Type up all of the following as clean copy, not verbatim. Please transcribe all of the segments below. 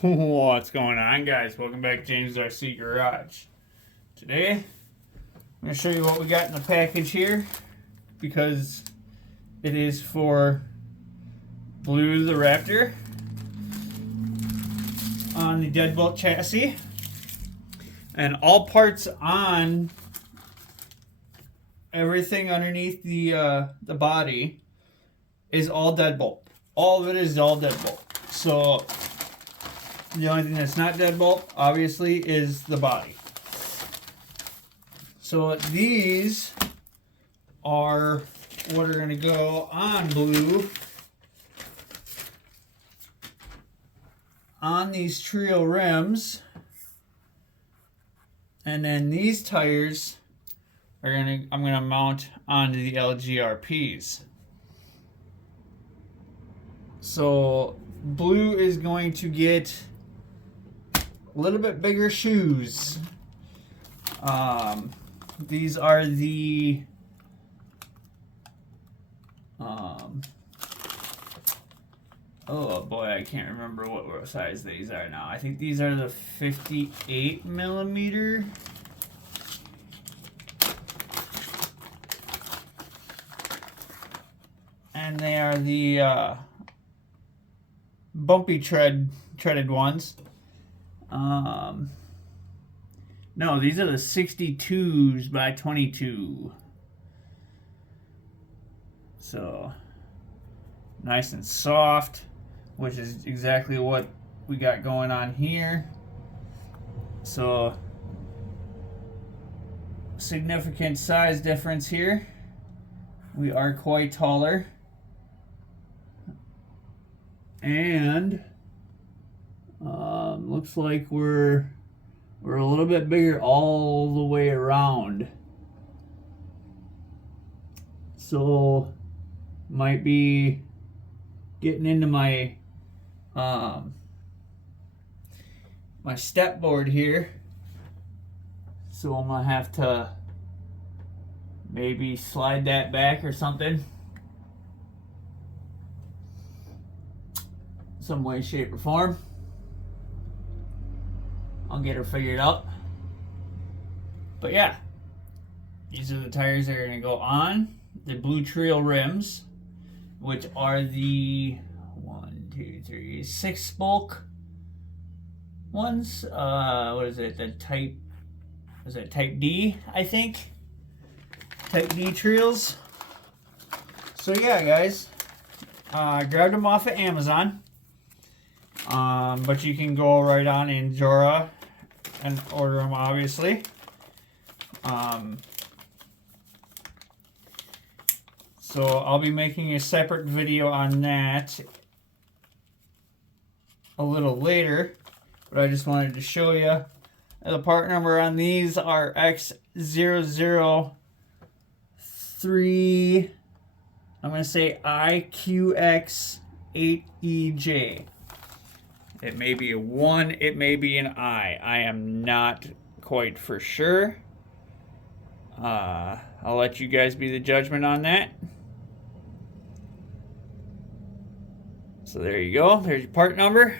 What's going on, guys? Welcome back to James RC Garage. Today, I'm going to show you what we got in the package here because it is for Blue the Raptor on the Deadbolt chassis, and all parts on everything underneath the body is all Deadbolt. All of it is all Deadbolt. So the only thing that's not Deadbolt, obviously, is the body. So these are what are going to go on Blue on these trio rims, and then these tires are I'm gonna mount onto the LGRPs. So Blue is going to get a little bit bigger shoes. These are the oh boy, I can't remember what size these are now. I think these are the 58 millimeter. And they are the bumpy treaded ones. No, these are the 62s by 22. So nice and soft, which is exactly what we got going on here. So significant size difference here. We are quite taller. And looks like we're a little bit bigger all the way around. So might be getting into my my step board here. So I'm gonna have to maybe slide that back or something. Some way, shape, or form. I'll get her figured out. But yeah, these are the tires that are going to go on the Blue Trio rims, which are the 6 spoke ones. What is it? The type D, I think. Type D trios. So yeah, guys, grabbed them off of Amazon. But you can go right on in Jora and order them, obviously. So I'll be making a separate video on that a little later, but I just wanted to show you. The part number on these are X003, I'm going to say IQX8EJ. It may be a 1, it may be an I. I am not quite for sure. I'll let you guys be the judgment on that. So there you go. There's your part number.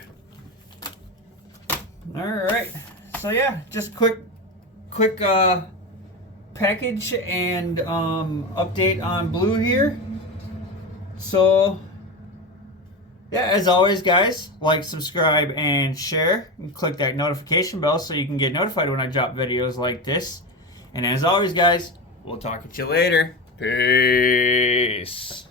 Alright. So yeah, just quick package and update on Blue here. So yeah, as always, guys, like, subscribe, and share. And click that notification bell so you can get notified when I drop videos like this. And as always, guys, we'll talk to you later. Peace.